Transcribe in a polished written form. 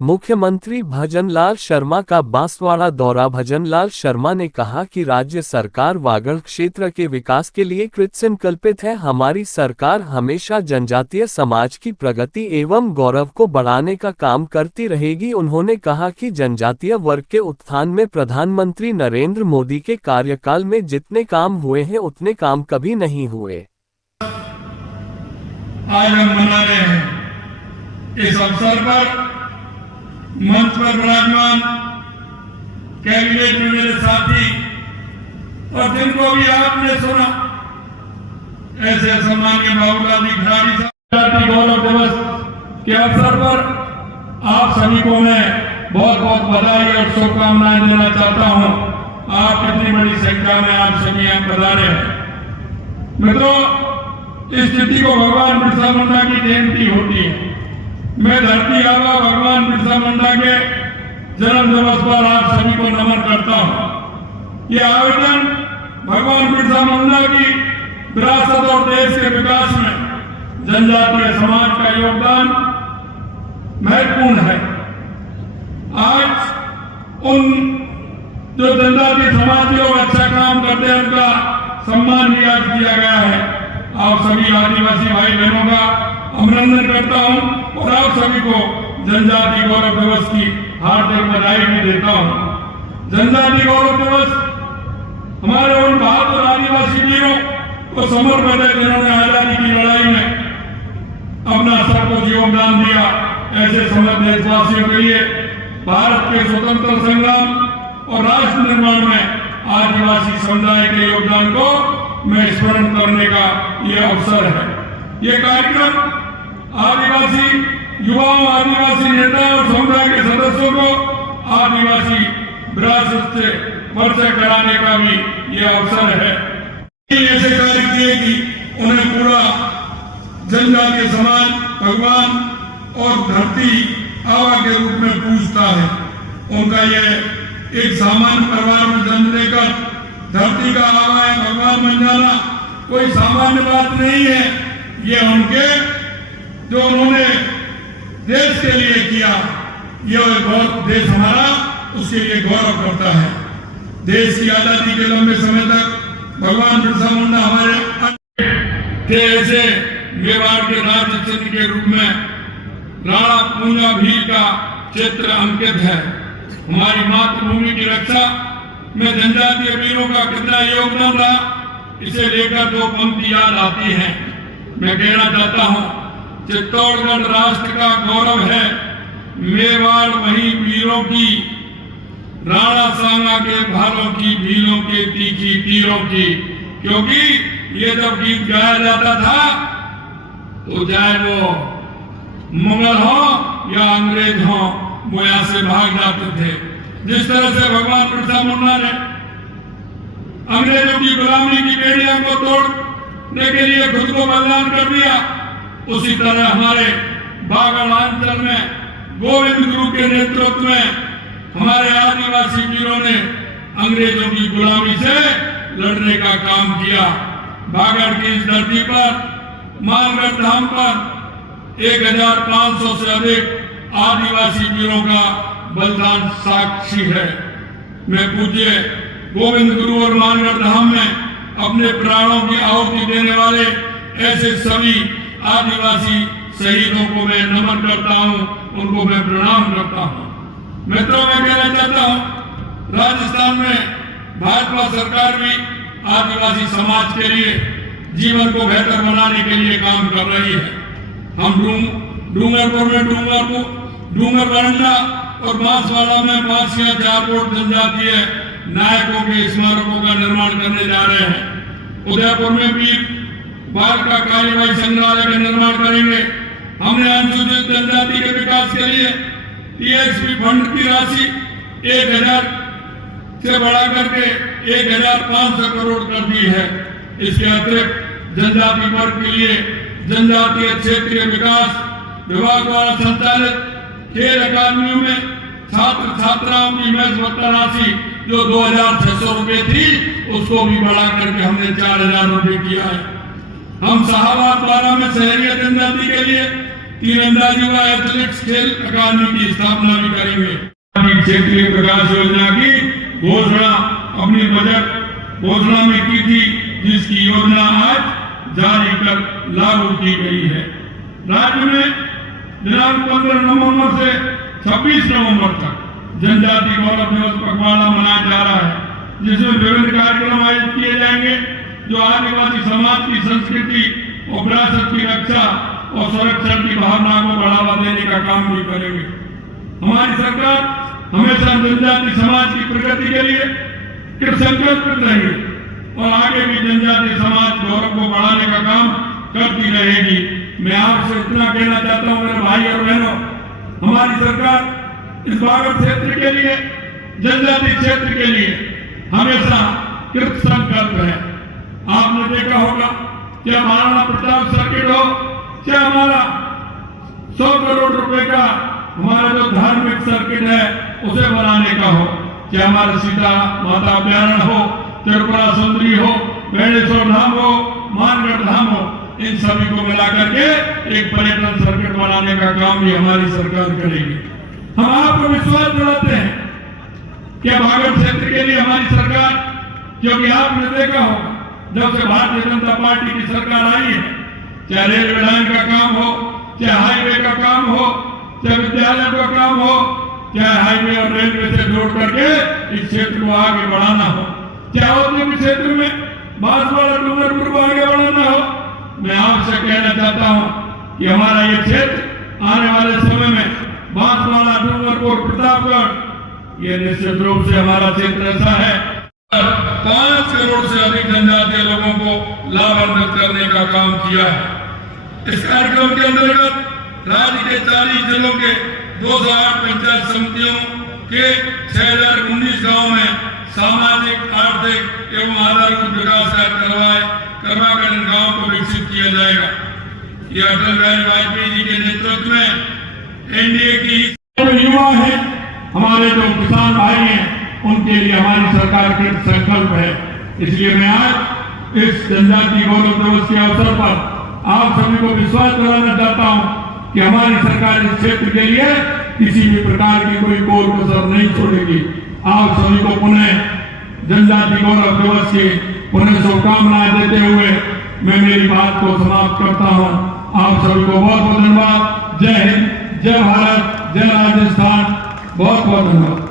मुख्यमंत्री भजनलाल शर्मा का बांसवाड़ा दौरा। भजनलाल शर्मा ने कहा कि राज्य सरकार वागड़ क्षेत्र के विकास के लिए कृतसंकल्पित है। हमारी सरकार हमेशा जनजातीय समाज की प्रगति एवं गौरव को बढ़ाने का काम करती रहेगी। उन्होंने कहा कि जनजातीय वर्ग के उत्थान में प्रधानमंत्री नरेंद्र मोदी के कार्यकाल में जितने काम हुए हैं उतने काम कभी नहीं हुए। आज हम मना रहे हैं इस अवसर पर मंच पर विराजमान कैबिनेट में मेरे साथी और जिनको भी आपने सुना, ऐसे सम्माननीय बाबूलाल जी खिलाड़ी साहब गौरव दिवस के अवसर पर आप सभी को मैं बहुत बहुत बधाई और शुभकामनाएं देना चाहता हूं। आप इतनी बड़ी संख्या में आप सभी यहाँ पधारे हैं। मित्रों, इस तिथि को भगवान बिरसा मुंडा की जयंती होती है। मैं धरती आबा भगवान बिरसा मुंडा के जन्म दिवस पर आप सभी को नमन करता हूं। ये आयोजन भगवान बिरसा मुंडा की विरासत और देश के विकास में जनजातीय समाज का योगदान महत्वपूर्ण है। आज उन जो जनजातीय समाज के लोग अच्छा काम करते हैं उनका सम्मान भी आज किया गया है। आप सभी आदिवासी भाई बहनों का अभिनंदन करता हूं और आप सभी को जनजाति गौरव दिवस की हार्दिक बधाई भी देता हूं। जनजाति गौरव दिवस हमारे उन बहादुर आदिवासी वीरों को समर्पित है जिन्होंने आजादी की लड़ाई में अपना सब कुछ योगदान दिया। ऐसे समस्त देशवासियों के लिए भारत के स्वतंत्र संग्राम और राष्ट्र निर्माण में आदिवासी समुदाय के योगदान को मैं स्मरण करने का ये अवसर है। ये कार्यक्रम आदिवासी युवाओं, आदिवासी नेताओं और समुदाय के सदस्यों को आदिवासी विरासत से परिचय कराने का भी ये अवसर है। ऐसे कार्य किए कि उन्हें पूरा जनजातीय समाज भगवान और धरती आबा के रूप में पूजता है। उनका ये एक सामान्य परिवार में जन्म लेकर धरती का आबा है भगवान बन जाना कोई सामान्य बात नहीं है। ये उनके जो उन्होंने देश के लिए किया, ये बहुत देश हमारा उसके लिए गौरव करता है। देश की आजादी के लंबे समय तक भगवान बिरसा मुंडा हमारे ऐसे मेवाड़ के राज्य चिन्ह के रूप में राणा पूंजा भील का चित्र अंकित है। हमारी मातृभूमि की रक्षा में जनजातीय वीरों का कितना योगदान रहा, इसे लेकर दो पंक्ति याद आती हैं। मैं कहना चाहता हूं, चित्तौड़गढ़ राष्ट्र का गौरव है, मेवाड़ वही वीरों की, राणा सांगा के भालों की, भीलों के तीखी तीरों की। क्योंकि ये जब गीत गाया जाता था तो चाहे वो मुगल हो या अंग्रेज हो, वो यहां से भाग जाते थे। जिस तरह से भगवान बिरसा मुंडा ने अंग्रेजों की गुलामी की बेड़ियों को तोड़ने के लिए खुद को बलिदान कर दिया, उसी तरह हमारे बागड़ अंचल में गोविंद गुरु के नेतृत्व में हमारे आदिवासी वीरों ने अंग्रेजों की गुलामी से लड़ने का काम किया। बागड़ की इस धरती पर मानगढ़ धाम पर 1500 से अधिक आदिवासी वीरों का बलिदान साक्षी है। मैं पूज्य गोविंद गुरु और मानगढ़ धाम में अपने प्राणों की आहुति देने वाले ऐसे सभी आदिवासी शहीदों को मैं नमन करता हूं, उनको मैं प्रणाम करता हूं। मित्रों, मैं कहना चाहता हूं, राजस्थान में भाजपा सरकार भी आदिवासी समाज के लिए जीवन को बेहतर बनाने के लिए काम कर रही है। हम डूंगरपुर में डूंगर बरंडा और बांसवाड़ा में 5 या 4 कोट जनजातीय नायकों के स्मारकों का निर्माण करने जा रहे हैं। उदयपुर में वीर बाल का कालीबाई संग्रहालय का निर्माण करेंगे। हमने अनुसूचित जनजाति के विकास के लिए टीएसपी फंड की राशि 1000 से बढ़ा करके 1500 करोड़ कर दी है। इसके अतिरिक्त जनजाति वर्ग के लिए जनजातीय क्षेत्रीय विकास विभाग द्वारा संचालित खेल अकादमियों में छात्र छात्राओं की मेजबत्ता राशि जो 2600 रुपए थी, उसको भी बढ़ा करके हमने 4000 रुपए किया है। हम शाहबाद 12 में शहरी जनजाति के लिए तीरंदाजी व एथलेटिक्स खेल अकादमी की स्थापना भी करेंगे। क्षेत्रीय विकास योजना की घोषणा अपनी बजट घोषणा में की थी, जिसकी योजना आज जारी कर लागू की गई है। राज्य में दिनांक 15 नवंबर से 26 नवंबर तक जनजाति गौरव दिवस पखवाड़ा मनाया जा रहा है, जिसमें विभिन्न कार्यक्रम आयोजित किए जाएंगे जो आदिवासी समाज की संस्कृति और विरासत की रक्षा और संरक्षण की भावना को बढ़ावा देने का काम भी करेंगे। हमारी सरकार हमेशा जनजाति समाज की प्रगति के लिए कृतसंकल्पित रहेगी और आगे भी जनजाति समाज गौरव को बढ़ाने का काम करती रहेगी। मैं आपसे इतना कहना चाहता हूं मेरे भाई और बहनों, हमारी सरकार इस बागड़ क्षेत्र के लिए, जनजाति क्षेत्र के लिए हमेशा कृतसंकल्प है। आपने देखा होगा क्या महाराणा प्रताप सर्किट हो, क्या हमारा 100 करोड़ रुपए का हमारा जो धार्मिक सर्किट है उसे बनाने का हो, क्या हमारा सीता माता अभ्यारण्य हो, त्रिपुरा सुंदरी हो, बेणेश्वर धाम हो, मानगढ़ धाम हो, इन सभी को मिलाकर के एक पर्यटन सर्किट बनाने का काम भी हमारी सरकार करेगी। हम आपको विश्वास दिलाते हैं कि बागड़ क्षेत्र के लिए हमारी सरकार, क्योंकि आपने देखा होगा जब से भारतीय जनता पार्टी की सरकार आई है, चाहे रेलवे लाइन का काम हो, चाहे हाईवे का काम हो, चाहे विद्यालय का काम हो, चाहे हाईवे और रेलवे से जोड़ करके इस क्षेत्र को आगे बढ़ाना हो, चाहे औद्योगिक क्षेत्र में बांसवाड़ा डूंगरपुर को आगे बढ़ाना हो, मैं आपसे कहना चाहता हूं कि हमारा ये क्षेत्र आने वाले समय में बांसवाड़ा डूंगरपुर प्रतापगढ़ ये निश्चित रूप से हमारा क्षेत्र ऐसा है 5 करोड़ से अधिक जनजातीय लोगों को लाभान्वित करने का काम किया है। इस कार्यक्रम के अंतर्गत राज्य के 40 जिलों के 208 पंचायत समितियों के 6019 गाँव में सामाजिक, आर्थिक एवं आधारभूत विकास करवाकर इन गाँव को विकसित किया जाएगा। ये अटल बिहारी वाजपेयी जी के नेतृत्व में एनडीए की युवा है, हमारे जो किसान भाई हैं, उनके लिए हमारी सरकार के संकल्प है। इसलिए मैं आज इस जनजाति गौरव दिवस के अवसर पर आप सभी को विश्वास दिलाना चाहता हूं कि हमारी सरकार इस क्षेत्र के लिए किसी भी प्रकार की कोई कोर कसर नहीं छोड़ेगी। आप सभी को पुनः जनजाति गौरव दिवस की पुनः शुभकामनाएं देते हुए मैं मेरी बात को समाप्त करता हूं। आप सभी को बहुत बहुत धन्यवाद। जय हिंद, जय भारत, जय राजस्थान। बहुत बहुत धन्यवाद।